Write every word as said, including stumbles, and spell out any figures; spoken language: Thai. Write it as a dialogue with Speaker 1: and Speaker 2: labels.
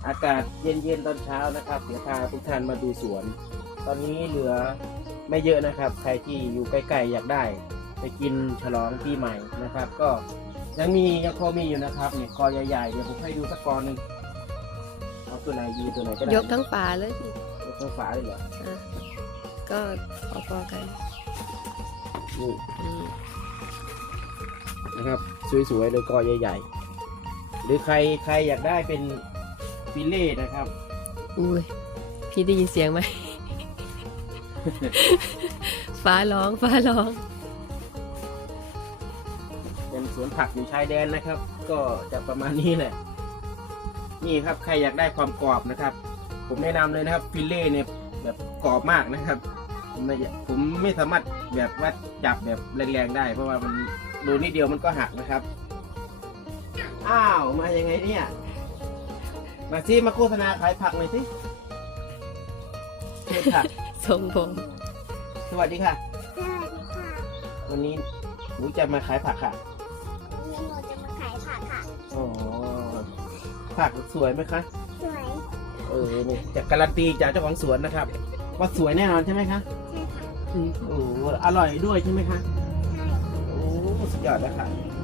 Speaker 1: อากาศเย็นๆตอนเช้านะครับเดี๋ยวพาทุกท่านมาดูสวนตอนนี้เหลือไม่เยอะนะครับใครที่อยู่ใกล้ๆอยากได้ไปกินฉลองปีใหม่นะครับ ก็ยังมียังพอมีอยู่นะครับเนี่ยกอใหญ่ๆเดี๋ยวผมให้ดูสักกอหนึ่งเอาตัวไหนดีตัวไหนก็ได้
Speaker 2: ยกทั้งฝาเลยพี่
Speaker 1: ยกทั้งฝาเลยเหรอ
Speaker 2: อ่ะก็พอๆกัน
Speaker 1: นี่
Speaker 2: อืม
Speaker 1: นะครับสวยๆเลยกอใหญ่ๆหรือใครใครอยากได้เป็นฟิเล่นะครับ
Speaker 2: อุ้ยพี่ได้ยินเสียงไหม ฟ้าร้องฟ้าร้อง
Speaker 1: เป็นสวนผักอยู่ชายแดนนะครับ ก็จะประมาณนี้แหละนี่ครับใครอยากได้ความกรอบนะครับ ผมแนะนำเลยนะครับฟิเล่เนี่ยแบบกรอบมากนะครับผมไม่ผมไม่สามารถแบบว่าจับแบบแรงๆได้ เพราะว่ามันดูนิดเดียวมันก็หักนะครับอ้าวมายังไงเนี่ยมาซิมาโฆษณาขายผักหน่อยสิเชิญค่ะ
Speaker 2: ทรงผม
Speaker 1: สวัสดีค่ะ
Speaker 3: สวัสดีค่ะ
Speaker 1: วันนี้หนูจะมาขายผักค่ะ
Speaker 3: วันนี้หนูจะมาขายผักค่ะ
Speaker 1: อ๋อผักสวยไหมคะ
Speaker 3: สวย
Speaker 1: เออเนี่ยจะการันตีจากเจ้าของสวนนะครับ ว่าสวยแน่นอนใช่ไหมคะ
Speaker 3: ใช่ค่ะ
Speaker 1: อืมโอ้อร่อยด้วยใช่ไหมคะ
Speaker 3: ใช่
Speaker 1: โอ้สุดยอดแล้วค่ะ